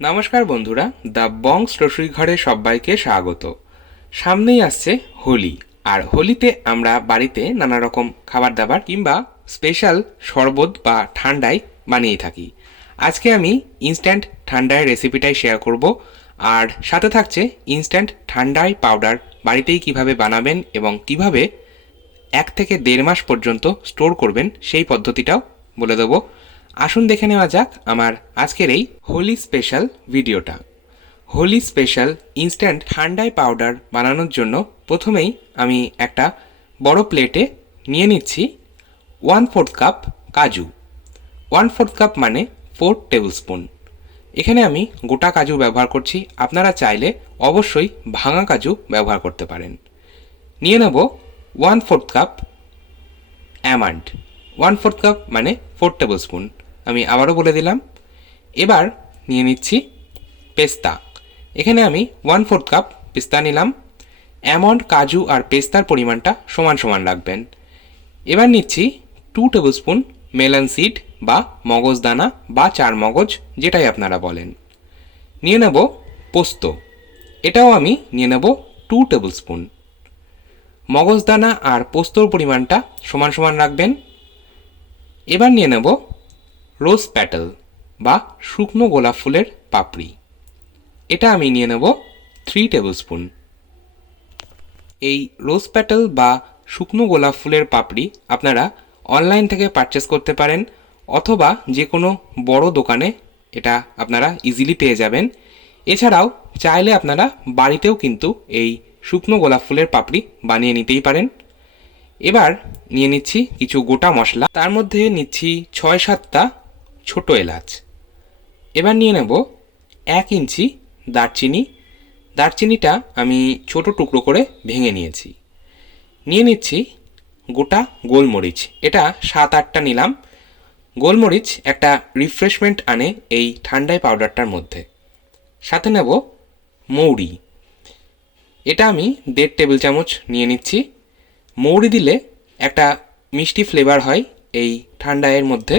নমস্কার বন্ধুরা, দ্য বংস রসুই ঘরে সবাইকে স্বাগত। সামনেই আসছে হোলি, আর হোলিতে আমরা বাড়িতে নানা রকম খাবার দাবার কিংবা স্পেশাল শরবত বা ঠান্ডাই বানিয়ে থাকি। আজকে আমি ইনস্ট্যান্ট ঠান্ডায় রেসিপিটাই শেয়ার করব, আর সাথে থাকছে ইনস্ট্যান্ট ঠান্ডাই পাউডার বাড়িতেই কিভাবে বানাবেন এবং কিভাবে 1 থেকে 1.5 মাস পর্যন্ত স্টোর করবেন সেই পদ্ধতিটাও বলে দেবো। আসুন দেখে নেওয়া যাক আমার আজকের এই হোলি স্পেশাল ভিডিওটা। হোলি স্পেশাল ইনস্ট্যান্ট ঠান্ডাই পাউডার বানানোর জন্য প্রথমেই আমি একটা বড় প্লেটে নিয়ে নিচ্ছি 1/4 কাপ কাজু। 1/4 কাপ মানে 4 টেবিল স্পুন। এখানে আমি গোটা কাজু ব্যবহার করছি, আপনারা চাইলে অবশ্যই ভাঙা কাজু ব্যবহার করতে পারেন। নিয়ে নেব 1/4 কাপ অ্যামান্ড। 1/4 কাপ মানে 4 টেবিল স্পুন। আমি আবারও বলে দিলাম। এবার নিয়ে নিচ্ছি পেস্তা। এখানে আমি 1/4 কাপ পেস্তা নিলাম। অ্যামন্ড, কাজু আর পেস্তার পরিমাণটা সমান সমান রাখবেন। এবার নিচ্ছি 2 টেবিল স্পুন মেলন সিড বা মগজদানা বা চার মগজ, যেটাই আপনারা বলেন। নিয়ে নেব পোস্ত। এটাও আমি নিয়ে নেব 2 টেবিল স্পুন। মগজদানা আর পোস্তর পরিমাণটা সমান সমান রাখবেন। এবার নিয়ে নেব রোজ প্যাটেল বা শুকনো গোলাপ ফুলের পাপড়ি। এটা আমি নিয়ে নেব 3 টেবিল স্পুন। এই রোজ প্যাটেল বা শুকনো গোলাপ ফুলের পাপড়ি আপনারা অনলাইন থেকে পারচেস করতে পারেন, অথবা যে কোনো বড় দোকানে এটা আপনারা ইজিলি পেয়ে যাবেন। এছাড়াও চাইলে আপনারা বাড়িতেও কিন্তু এই শুকনো গোলাপ ফুলের পাপড়ি বানিয়ে নিতেই পারেন। এবার নিয়ে নিচ্ছি কিছু গোটা মশলা, তার মধ্যে নিচ্ছি 6-7টা ছোট এলাচ। এবার নিয়ে নেব 1 ইঞ্চি দারচিনি। দারচিনিটা আমি ছোট টুকরো করে ভেঙে নিয়েছি। নিয়ে নিচ্ছি গোটা গোলমরিচ, এটা 7-8টা নিলাম। গোলমরিচ একটা রিফ্রেশমেন্ট আনে এই ঠান্ডাই পাউডারটার মধ্যে। সাথে নেব মৌরি, এটা আমি 1.5 টেবিল চামচ নিয়ে নিচ্ছি। মৌরি দিলে একটা মিষ্টি ফ্লেভার হয় এই ঠান্ডায়ের মধ্যে,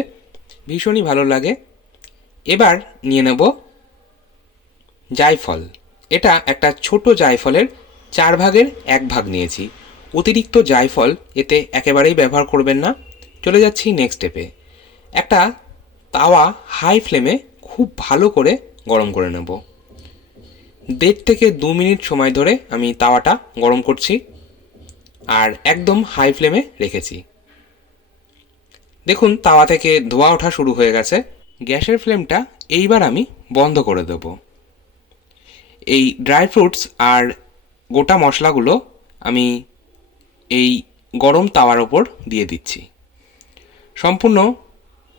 ভীষণই ভালো লাগে। এবার নিয়ে নেব জায়ফল। এটা একটা ছোট জায়ফলের 4 ভাগের 1 ভাগ নিয়েছি। অতিরিক্ত জায়ফল এতে একেবারেই ব্যবহার করবেন না। চলে যাচ্ছি নেক্সট স্টেপে। একটা তাওয়া হাই ফ্লেমে খুব ভালো করে গরম করে নেব। 1.5 থেকে 2 মিনিট সময় ধরে আমি তাওয়াটা গরম করছি, আর একদম হাই ফ্লেমে রেখেছি। দেখুন তাওয়া থেকে ধোঁয়া ওঠা শুরু হয়ে গেছে। গ্যাসের ফ্লেমটা এইবার আমি বন্ধ করে দেব। এই ড্রাই ফ্রুটস আর গোটা মশলাগুলো আমি এই গরম তাওয়ার ওপর দিয়ে দিচ্ছি। সম্পূর্ণ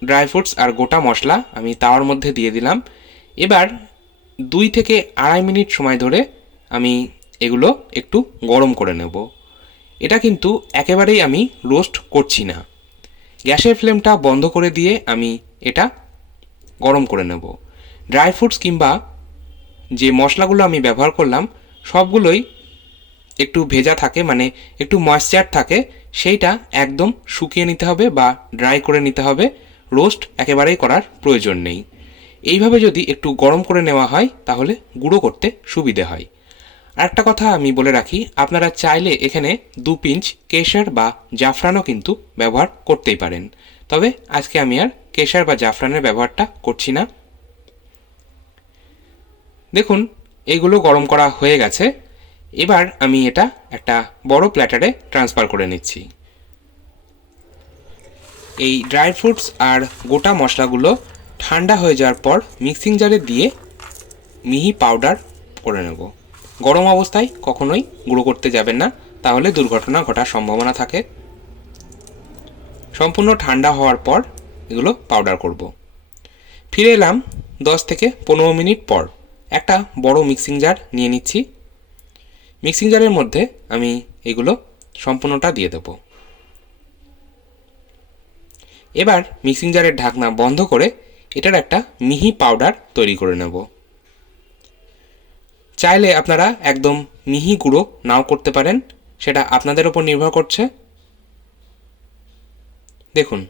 ড্রাই ফ্রুটস আর গোটা মশলা আমি তাওয়ার মধ্যে দিয়ে দিলাম। এবার 2 থেকে 2.5 মিনিট সময় ধরে আমি এগুলো একটু গরম করে নেব। এটা কিন্তু একেবারেই আমি রোস্ট করছি না। গ্যাসের ফ্লেমটা বন্ধ করে দিয়ে আমি এটা গরম করে নেব। ড্রাই ফ্রুটস কিংবা যে মশলাগুলো আমি ব্যবহার করলাম সবগুলোই একটু ভেজা থাকে, মানে একটু ময়েশ্চার থাকে, সেইটা একদম শুকিয়ে নিতে হবে বা ড্রাই করে নিতে হবে। রোস্ট একেবারেই করার প্রয়োজন নেই। এইভাবে যদি একটু গরম করে নেওয়া হয় তাহলে গুঁড়ো করতে সুবিধে হয়। আর একটা কথা আমি বলে রাখি, আপনারা চাইলে এখানে 2 পিঞ্চ কেশর বা জাফরানও কিন্তু ব্যবহার করতেই পারেন, তবে আজকে আমি আর কেশর বা জাফরানের ব্যবহারটা করছি না। দেখুন এইগুলো গরম করা হয়ে গেছে। এবার আমি এটা একটা বড় প্ল্যাটারে ট্রান্সফার করে নিচ্ছি। এই ড্রাই ফ্রুটস আর গোটা মশলাগুলো ঠান্ডা হয়ে যাওয়ার পর মিক্সিং জারে দিয়ে মিহি পাউডার করে নেব। গরম অবস্থায় কখনোই গুঁড়ো করতে যাবেন না, তাহলে দুর্ঘটনা ঘটার সম্ভাবনা থাকে। সম্পূর্ণ ঠান্ডা হওয়ার পর এগুলো পাউডার করব। ফিরে এলাম 10 থেকে 15 মিনিট পর। একটা বড় মিক্সিং জার নিয়ে নিচ্ছি। মিক্সিং জারের মধ্যে আমি এগুলো সম্পূর্ণটা দিয়ে দেব। এবার মিক্সিং জারের ঢাকনা বন্ধ করে এটার একটা মিহি পাউডার তৈরি করে নেব। চাইলে আপনারা একদম মিহি গুঁড়ো নাও করতে পারেন, সেটা আপনাদের ওপর নির্ভর করছে। দেখুন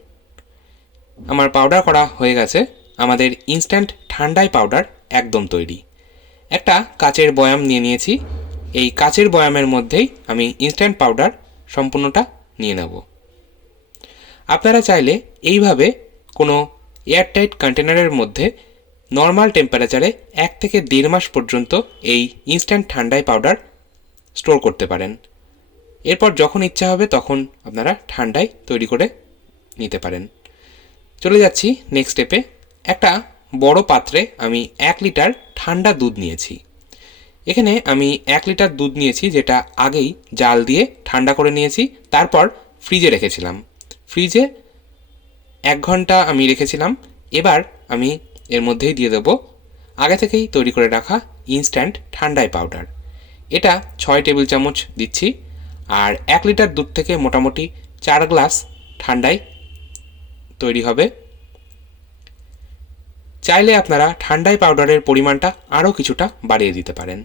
আমার পাউডার করা হয়ে গেছে। আমাদের ইনস্ট্যান্ট ঠান্ডাই পাউডার একদম তৈরি। একটা কাচের বয়াম নিয়ে নিয়েছি। এই কাচের বয়ামের মধ্যেই আমি ইনস্ট্যান্ট পাউডার সম্পূর্ণটা নিয়ে নেব। আপনারা চাইলে এইভাবে কোনো এয়ারটাইট কন্টেনারের মধ্যে নর্মাল টেম্পারেচারে 1 থেকে 1.5 মাস পর্যন্ত এই ইনস্ট্যান্ট ঠান্ডাই পাউডার স্টোর করতে পারেন। এরপর যখন ইচ্ছা হবে তখন আপনারা ঠান্ডায় তৈরি করে নিতে পারেন। চলে যাচ্ছি নেক্সট স্টেপে। একটা বড় পাত্রে আমি 1 লিটার ঠান্ডা দুধ নিয়েছি। এখানে আমি 1 লিটার দুধ নিয়েছি, যেটা আগেই জাল দিয়ে ঠান্ডা করে নিয়েছি, তারপর ফ্রিজে রেখেছিলাম। ফ্রিজে 1 ঘন্টা আমি রেখেছিলাম। এবার আমি এর মধ্যেই দিয়ে দেবো আগে থেকেই তৈরি করে রাখা ইনস্ট্যান্ট ঠান্ডাই পাউডার। এটা 6 টেবিল চামচ দিচ্ছি। আর 1 লিটার দুধ থেকে মোটামুটি 4 গ্লাস ঠান্ডাই তৈরি হবে। চাইলে আপনারা ঠান্ডাই পাউডারের পরিমাণটা আরও কিছুটা বাড়িয়ে দিতে পারেন।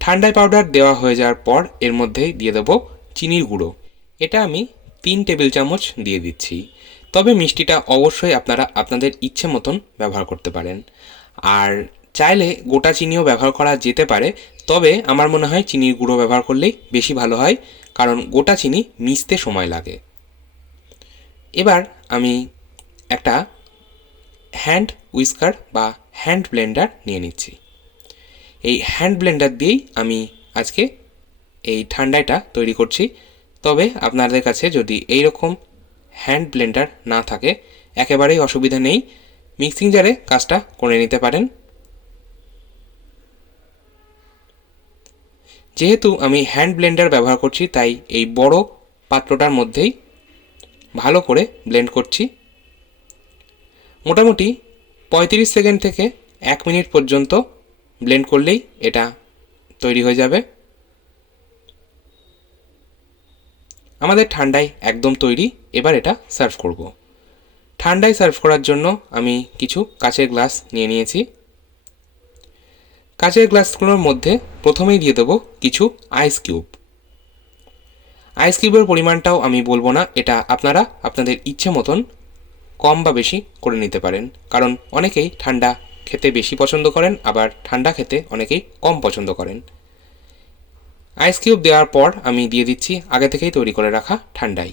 ঠান্ডাই পাউডার দেওয়া হয়ে যাওয়ার পর এর মধ্যেই দিয়ে দেবো চিনির গুঁড়ো। এটা আমি 3 টেবিল চামচ দিয়ে দিচ্ছি। তবে মিষ্টিটা অবশ্যই আপনারা আপনাদের ইচ্ছে মতন ব্যবহার করতে পারেন। আর চাইলে গোটা চিনিও ব্যবহার করা যেতে পারে, তবে আমার মনে হয় চিনির গুঁড়ো ব্যবহার করলেই বেশি ভালো হয়, কারণ গোটা চিনি মিশতে সময় লাগে। এবার আমি একটা হ্যান্ড উইস্কার বা হ্যান্ড ব্লেন্ডার নিয়ে নিচ্ছি। এই হ্যান্ড ব্লেন্ডার দিয়েই আমি আজকে এই ঠান্ডাইটা তৈরি করছি। তবে আপনাদের কাছে যদি এই রকম হ্যান্ড ব্লেন্ডার না থাকে একেবারেই অসুবিধা নেই, মিক্সিং জারে কাজটা করে নিতে পারেন। যেহেতু আমি হ্যান্ড ব্লেন্ডার ব্যবহার করছি, তাই এই বড় পাত্রটার মধ্যেই ভালো করে ব্লেন্ড করছি। মোটামুটি 35 সেকেন্ড থেকে 1 মিনিট পর্যন্ত ব্লেন্ড করলেই এটা তৈরি হয়ে যাবে। আমাদের ঠান্ডাই একদম তৈরি। এবার এটা সার্ভ করব। ঠান্ডায় সার্ভ করার জন্য আমি কিছু কাচের গ্লাস নিয়ে নিয়েছি। কাচের গ্লাসগুলোর মধ্যে প্রথমেই দিয়ে দেবো কিছু আইস কিউব। আইস কিউবের পরিমাণটাও আমি বলবো না, এটা আপনারা আপনাদের ইচ্ছে মতন কম বা বেশি করে নিতে পারেন, কারণ অনেকেই ঠান্ডা খেতে বেশি পছন্দ করেন, আবার ঠান্ডা খেতে অনেকেই কম পছন্দ করেন। আইস কিউব দেওয়ার পর আমি দিয়ে দিচ্ছি আগে থেকেই তৈরি করে রাখা ঠান্ডাই।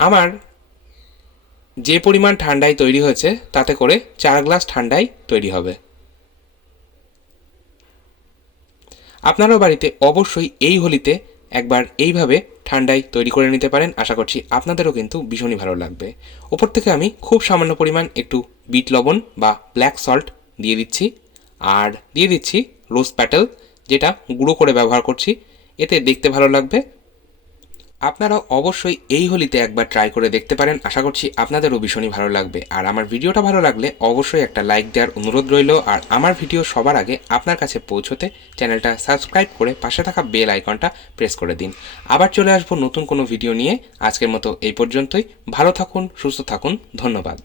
আমার যে পরিমাণ ঠান্ডাই তৈরি হয়েছে তাতে করে 4 গ্লাস ঠান্ডাই তৈরি হবে। আপনারাও বাড়িতে অবশ্যই এই হোলিতে একবার এইভাবে ঠান্ডাই তৈরি করে নিতে পারেন। আশা করছি আপনাদেরও কিন্তু ভীষণই ভালো লাগবে। ওপর থেকে আমি খুব সামান্য পরিমাণ একটু বিট লবণ বা ব্ল্যাক সল্ট দিয়ে দিচ্ছি, আর দিয়ে দিচ্ছি রোজ প্যাটেল, যেটা গুঁড়ো করে ব্যবহার করছি। এতে দেখতে ভালো লাগবে। আপনারা অবশ্যই এই হোলিতে একবার ট্রাই করে দেখতে পারেন। আশা করছি আপনাদেরও ভীষণই ভালো লাগবে। আর আমার ভিডিওটা ভালো লাগলে অবশ্যই একটা লাইক দেওয়ার অনুরোধ রইল। আর আমার ভিডিও সবার আগে আপনার কাছে পৌঁছতে চ্যানেলটা সাবস্ক্রাইব করে পাশে থাকা বেল আইকনটা প্রেস করে দিন। আবার চলে আসবো নতুন কোনো ভিডিও নিয়ে। আজকের মতো এই পর্যন্তই। ভালো থাকুন, সুস্থ থাকুন। ধন্যবাদ।